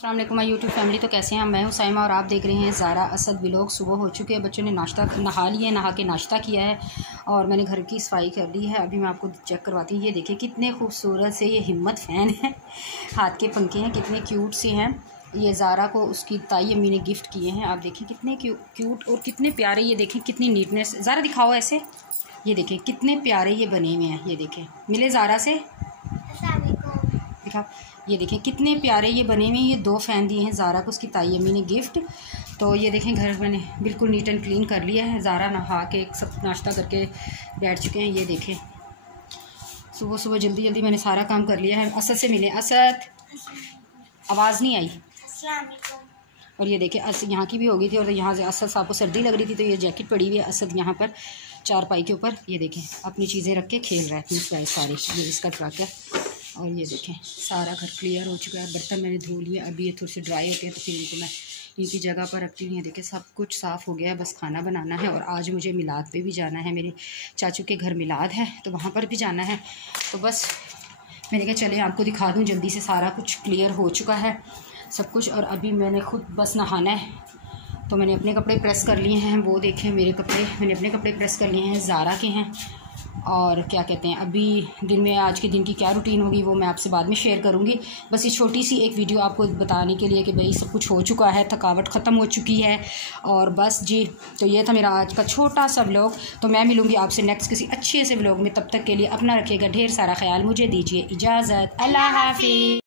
अस्सलाम वालेकुम my YouTube family. तो कैसे हैं? मैं हूं साइमा और आप देख रहे हैं ज़ारा असद व्लॉग। सुबह हो चुके हैं, बच्चों ने नहा लिए, नहा के नाश्ता किया है और मैंने घर की सफाई कर ली है। अभी मैं आपको चेक करवाती हूँ। ये देखिए कितने खूबसूरत से ये हिम्मत फ़ैन है, हाथ के पंखे हैं, कितने क्यूट से हैं। ये ज़ारा को उसकी ताई अम्मी ने गिफ्ट किए हैं। आप देखिए कितने क्यूट और कितने प्यारे। ये देखें कितनी नीटनेस। ज़ारा दिखाओ ऐसे। ये देखें कितने प्यारे ये बने हुए हैं। ये देखें, मिले ज़ारा से दिखा। ये देखें कितने प्यारे ये बने हुए हैं। ये 2 फ़ैन दिए हैं ज़ारा को उसकी ताई अम्मी ने गिफ्ट। तो ये देखें घर मैंने बिल्कुल नीट एंड क्लीन कर लिया है। ज़ारा नहा के सब नाश्ता करके बैठ चुके हैं। ये देखें सुबह सुबह जल्दी जल्दी मैंने सारा काम कर लिया है। असद से मिले। असद, आवाज़ नहीं आई। और ये देखें असद यहाँ की भी हो गई थी और यहाँ से असद साहब को सर्दी लग रही थी तो ये जैकेट पड़ी हुई है। असद यहाँ पर चारपाई के ऊपर ये देखें अपनी चीज़ें रख के खेल रहा है अपनी सारी। ये इसका ट्रक है। और ये देखें सारा घर क्लियर हो चुका है। बर्तन मैंने धो लिए, अभी ये थोड़े से ड्राई होते हैं तो फिर इनको मैं इनकी जगह पर रखती हूँ। ये देखें सब कुछ साफ़ हो गया है, बस खाना बनाना है। और आज मुझे मिलाद पे भी जाना है, मेरे चाचू के घर मिलाद है तो वहाँ पर भी जाना है। तो बस मैंने कहा चले आपको दिखा दूँ, जल्दी से सारा कुछ क्लियर हो चुका है सब कुछ। और अभी मैंने खुद बस नहाना है तो मैंने अपने कपड़े प्रेस कर लिए हैं। वो देखें मेरे कपड़े, मैंने अपने कपड़े प्रेस कर लिए हैं, ज़ारा के हैं। और क्या कहते हैं, अभी दिन में आज के दिन की क्या रूटीन होगी वो मैं आपसे बाद में शेयर करूंगी। बस ये छोटी सी एक वीडियो आपको बताने के लिए कि भाई सब कुछ हो चुका है, थकावट ख़त्म हो चुकी है। और बस जी, तो ये था मेरा आज का छोटा सा व्लॉग। तो मैं मिलूँगी आपसे नेक्स्ट किसी अच्छे से व्लॉग में। तब तक के लिए अपना रखिएगा ढेर सारा ख्याल। मुझे दीजिए इजाज़त। अल्लाह हाफ़िज़।